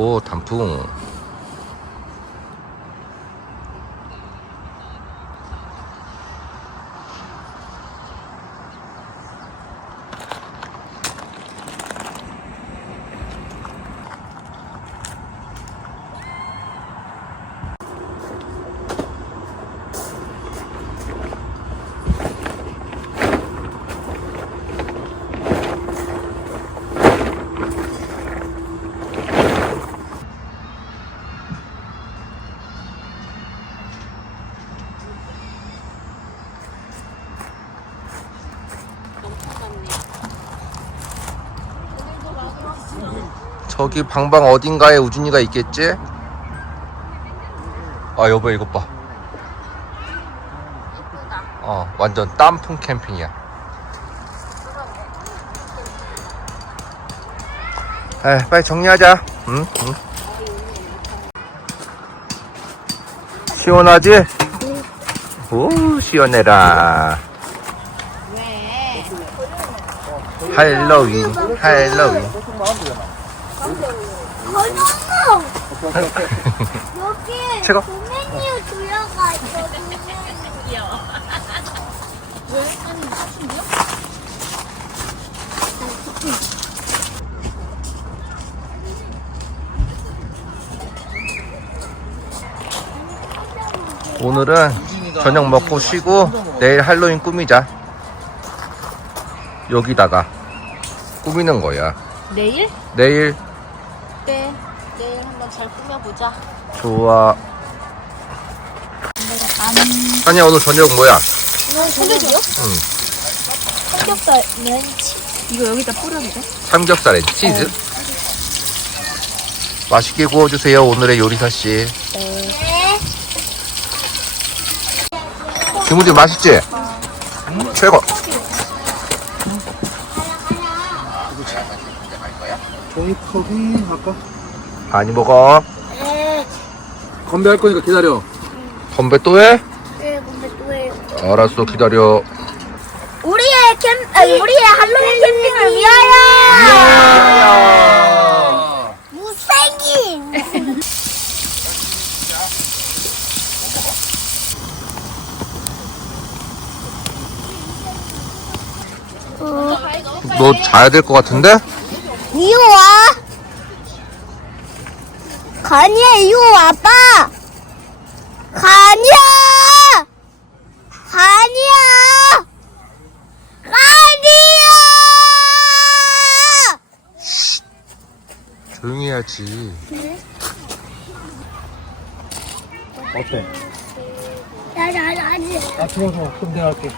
오 단풍 저기 방방 어딘가에 우준이가 있겠지? 아 여보 이것 봐. 어 완전 땀풍 캠핑이야. 에 빨리 정리하자. 응? 응. 시원하지? 오 시원해라. 할로윈 할로윈. 여기 최고. 도메니에 들어가 있어 도메니에 오늘은 저녁 먹고 쉬고 내일 할로윈 꾸미자. 여기다가 꾸미는 거야. 내일? 내일 네. 내일 한번 잘 꾸며보자. 좋아. 아니야 오늘 저녁 뭐야? 저녁이요? 응. 삼겹살 면치. 이거 여기다 뿌려도 돼? 삼겹살에 치즈. 맛있게 구워주세요 오늘의 요리사 씨. 네 김우진 맛있지? 최고. 종이컵이 아까 많이 먹어. 건배 할 거니까 기다려. 건배 또 해? 네, 근데 또 해요. 알았어 기다려. 우리의 캠, 아, 우리의 할로윈 캠핑을 위하여! 무생긴! 너 자야 될 것 같은데? 이리 와! 가니야, 이리 와봐! 가니야! 가니야! 가니야! 조용히 해야지. 어때? 나, 나, 나, 아직. 나 들어줘. 그럼 내가 할게.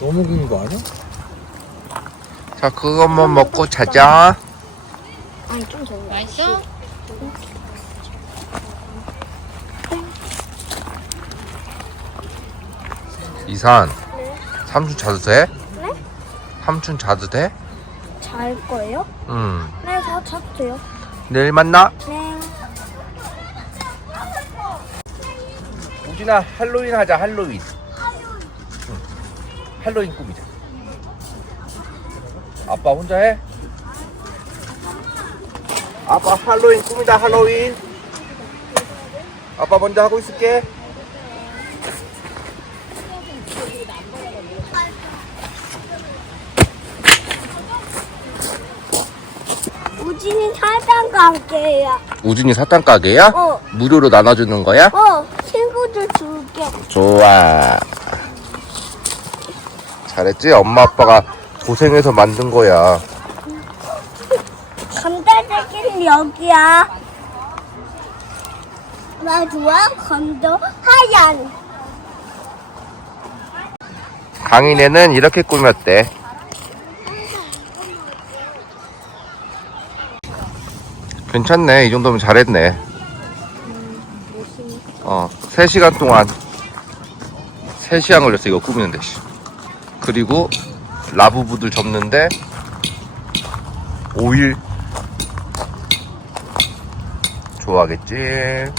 너무 긴 거 아니야? 자 그것만 먹고 자자. 아니, 좀 더. 맛있어? 이산. 삼촌 자도 돼? 네? 삼촌 자도 돼? 잘 거예요? 응. 네, 저 자도 돼요. 내일 만나. 네. 우진아 할로윈 하자 할로윈. 응. 할로윈 꾸미자. 아빠 혼자 해? 아빠 할로윈 꾸미다 할로윈. 아빠 먼저 하고 있을게. 우진이 사장 관계야. 우진이 사탕 가게야? 어. 무료로 나눠주는 거야? 어, 친구들 줄게. 좋아. 잘했지? 엄마 아빠가 고생해서 만든 거야. 감자새끼는 여기야. 나 좋아, 감자 하얀. 강인애는 이렇게 꾸몄대. 괜찮네. 이 정도면 잘했네. 어, 3시간 동안 3시간 걸렸어. 이거 꾸미는데. 씨. 그리고 라부부들 접는데 5일 좋아하겠지.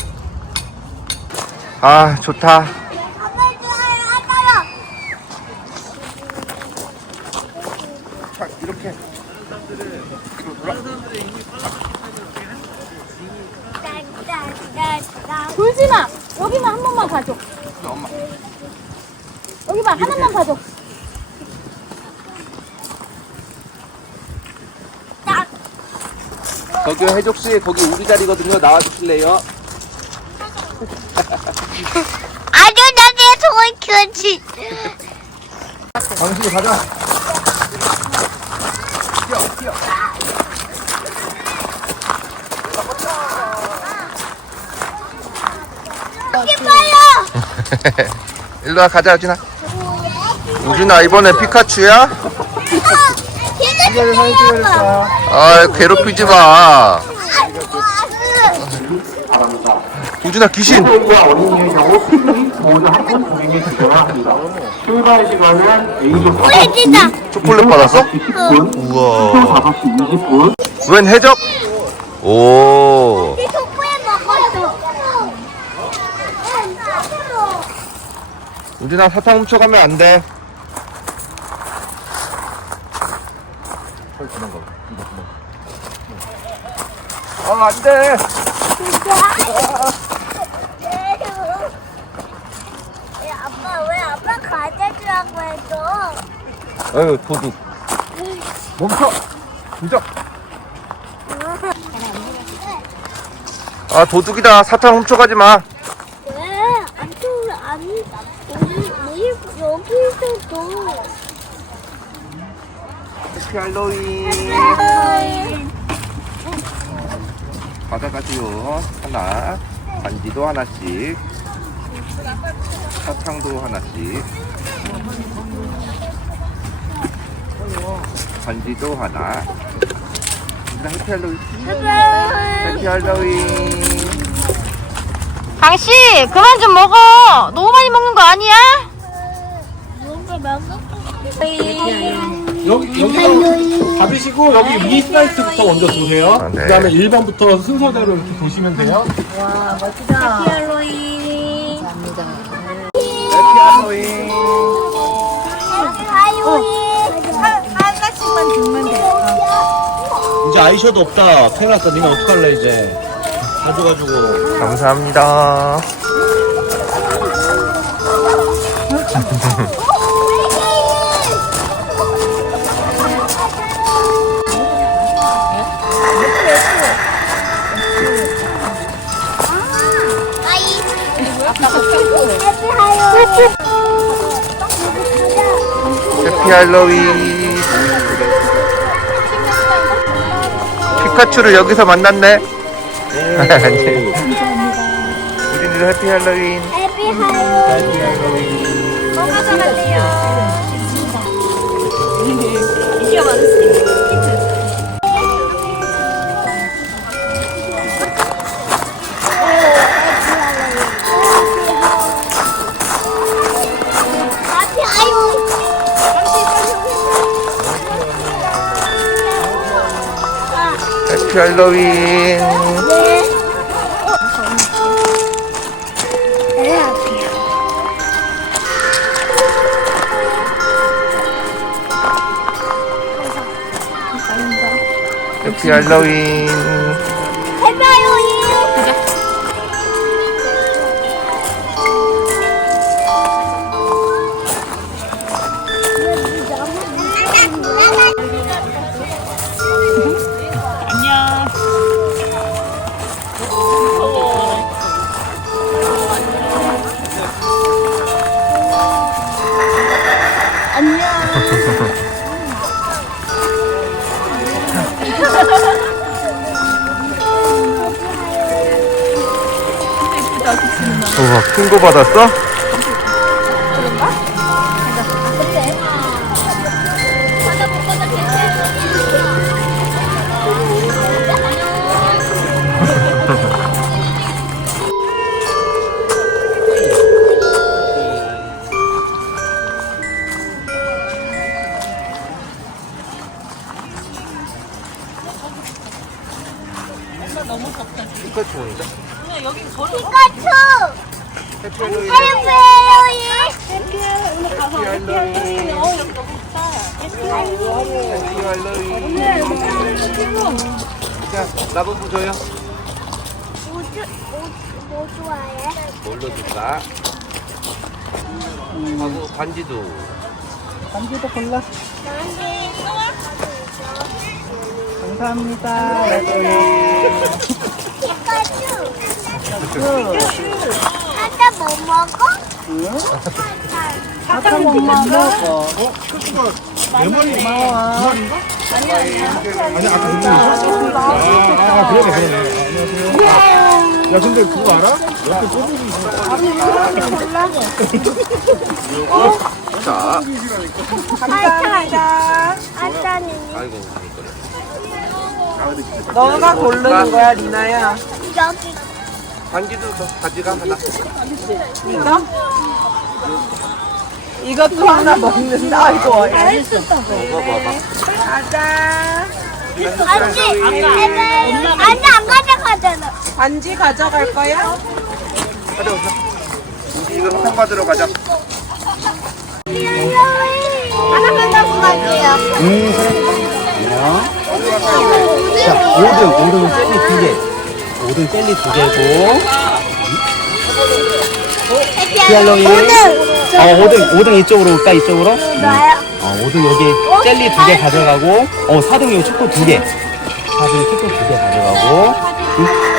아, 좋다. 자, 이렇게. 엄마. 여기 봐 하나만 봐줘. 저기 해적 씨 거기 우리 자리거든요. 나와 주실래요? 아주 손 켜지. 당신이 가자. 뛰어, 뛰어. 일로 와 가자 우진아. 우진아 이번에 피카츄야? 얘는 사진 찍어줬어. 아 괴롭히지 마. 우진아 귀신. 과 어린이의 경우 피크닉 모두 한분 고객이 제공합니다. 출발 시간은 A조 보여주다. 초콜릿 받았어? 20분, 우와. 5시 20분, 웬 해적? 오. 내 속구에 먹었어. 우진아 사탕 훔쳐가면 안 돼. 아, 안 돼. 왜 아빠 왜 아빠 가져주라고 했어? 아유, 도둑. 멈춰. 진짜. 아, 도둑이다. 사탕 훔쳐가지 마. 왜? 안 또, 안, 우리, 우리 여기 있어도. 해피 할로윈. 받아가세요. 하나. 반지도 하나씩. 사탕도 하나씩. 반지도 하나. 해피 할로윈. 해피 할로윈. 강씨, 그만 좀 먹어. 너무 많이 먹는 거 아니야? 여기, 여기서 잡으시고, 여기 위 사이트부터 먼저 도세요. 아, 네. 그 다음에 1번부터 순서대로 이렇게 도시면 돼요. 해피 할로윈. 하나씩만 주면 돼. 이제 아이셔도 없다. 큰일 났다. 니가 어떡할래, 이제. 가져가지고. 감사합니다. 해피 할로윈. 피카츄를 여기서 만났네. 우리도 해피 할로윈. 해피 할로윈. 해피 할로윈. 우와, 큰거 받았어? 자, 나부부 줘요. 뭐, 주- 뭐, 뭐 좋아해? 뭘로 줄까? 하고 반지도. 반지도 골라. 나한테 감사합니다. 피카츄. 사자 뭐 먹어? 사탕 못 먹어. 내 머리 고마워. 아니 아까 누구 아, 아 그러네 그러네 야 근데 그거 알아? 옆에 꼬부기 자, 감사합니다. 아따니. 아이고. 너가 고르는 거야, 리나야. 여기 반지도 더 바지가 하나. 이거? 이것도 하나 먹는다. 아이고. 먹어봐봐. 가자. 반지. 아니 안 가져가잖아. 반지 가져갈 거야? 가져오자. 우리 이거 상 받으러 가자. 하나 가져고 갈게요. 자, 5등, 5등은 젤리 두 개. 5등 젤리 두 개고. 피알롱이. 어, 5등, 5등 이쪽으로 올까, 이쪽으로? 어, 5등 여기 젤리 두 개 가져가고. 어, 4등 여기 초코 두 개. 4등 초코 두 개 가져가고. 응?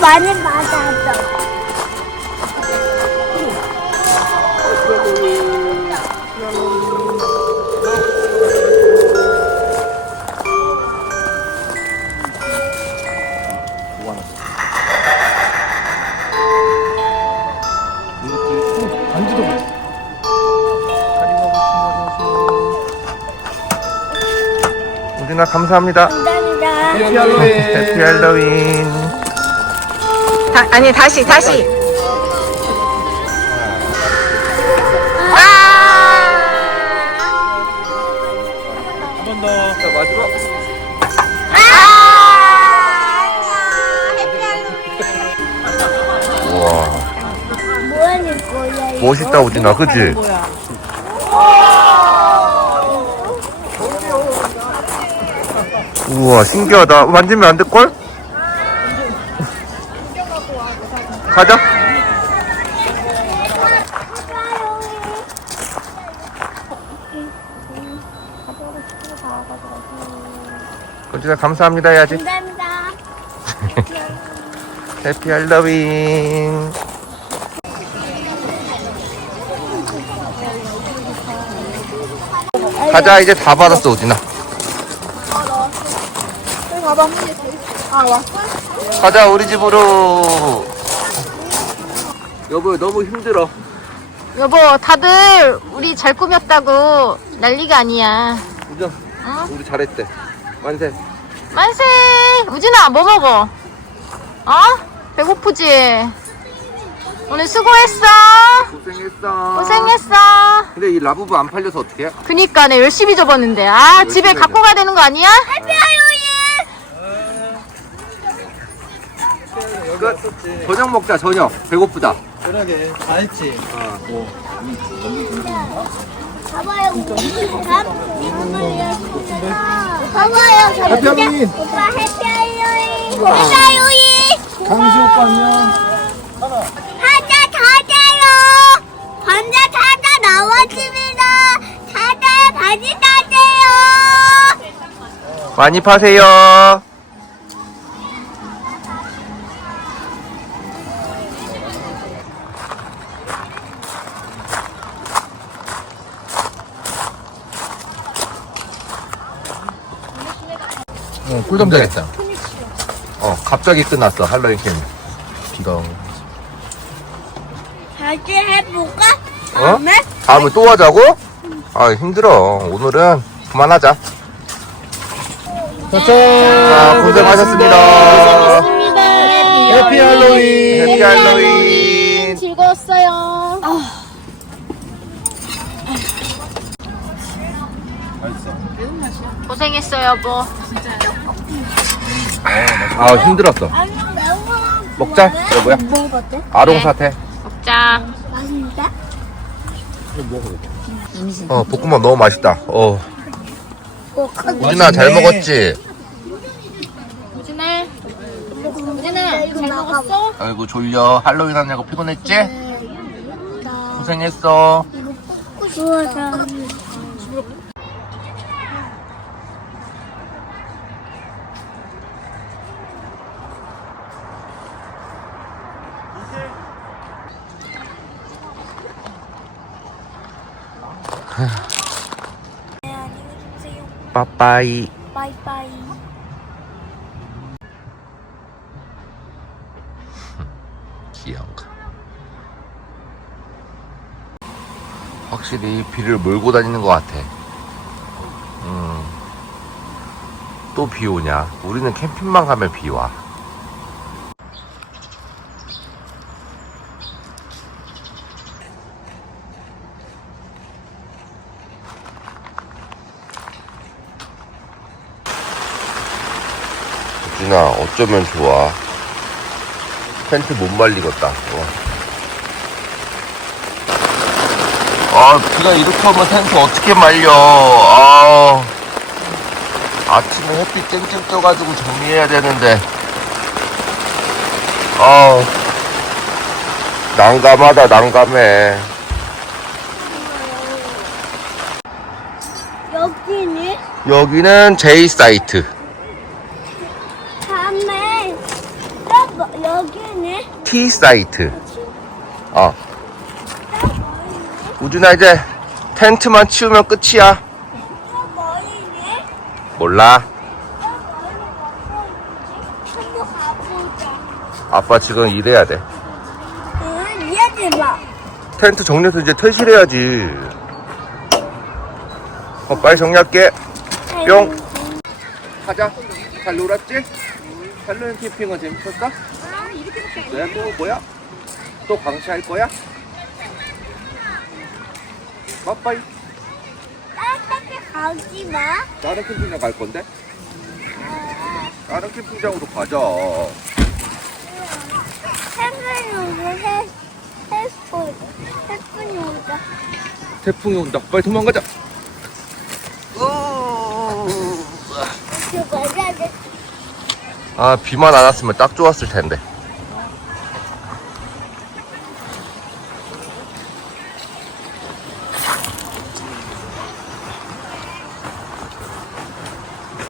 많이 맞았어. 못 우진아 감사합니다. 감사합니다. 해피 할로윈 해피 할로윈. 다, 아니 다시 다시. 한번 더 자, 마지막. 우와. 뭐 하는 거야? 이거? 멋있다, 우진아. 그치? 우와, 신기하다. 만지면 안 될걸? 가자. 우진아, 감사합니다 해야지. 감사합니다. 해피 할로윈. 가자 이제 다 받았어 우진아. 가자 우리 집으로. 여보 너무 힘들어. 여보 다들 우리 잘 꾸몄다고 난리가 아니야. 우진 우리 잘했대. 만세. 만세. 우진아 뭐 먹어? 어? 배고프지? 오늘 수고했어. 고생했어. 고생했어. 근데 이 라부부 안 팔려서 어떡해? 그니까 내 열심히 접었는데 아 집에 열심히 갖고 가야 되는 거 아니야? 끝. 저녁 먹자 저녁. 배고프다. 그러게. 다 했지. 봐봐요. 봐봐요. 해피 할로윈 오빠 해피 할로윈. 해피 할로윈. 강시 오빠 안녕 사자 사자요. 반자 사자 나왔습니다. 사자의 바지 사세요. 많이 파세요. 어, 꿀잠 자겠다 어 갑자기 끝났어 할로윈 캠. 비가. 오고. 다시 해볼까? 어? 다음에? 다음에 또 하자고? 아 힘들어. 오늘은 그만하자. 짜잔 자 고생하셨습니다. 해피 할로윈 해피 할로윈. 즐거웠어요. 고생했어 여보. 아 힘들었어. 아니 매운 거 먹자 여보야. 먹어봤대? 아롱 사태. 먹자. 맛있는데? 어 볶음밥 너무 맛있다 어 어, 큰 우진아 잘 먹었지? 우진아. 우진아, 잘 먹었어? 아이고 졸려 할로윈 하냐고 피곤했지? 고생했어 추워서. 네, 안녕히 계세요. 빠빠이 바이바이. 귀여워 확실히 비를 몰고 다니는 것 같아 음. 또 비 오냐 우리는 캠핑만 가면 비 와 유진아 어쩌면 좋아 텐트 못 말리겠다. 와. 아, 비가 이렇게 오면 텐트 어떻게 말려. 아, 아침에 햇빛 쨍쨍 떠가지고 정리해야 되는데. 아, 난감하다, 난감해. 여기는 여기는 제이 사이트. 밤에 또 뭐- 여기는 T 사이트. 어. 우준아, 이제 텐트만 치우면 끝이야. 몰라. 아빠 지금 일해야 돼. 텐트 정리해서 이제 퇴실해야지. 어, 빨리 정리할게. 뿅. 가자. 잘 놀았지? 할로윈 캠핑은 재밌었어? 네, 또 뭐야? 또 광시할 거야? 빠빠이. 따뜻하게 가지 마. 다른 캠핑장 갈 건데? 다른 캠핑장으로 가자. 태풍이 오고 해, 해프, 태풍이 오자. 태풍이 온다. 빨리 도망가자. 그 돼. 아, 비만 안 왔으면 딱 좋았을 텐데.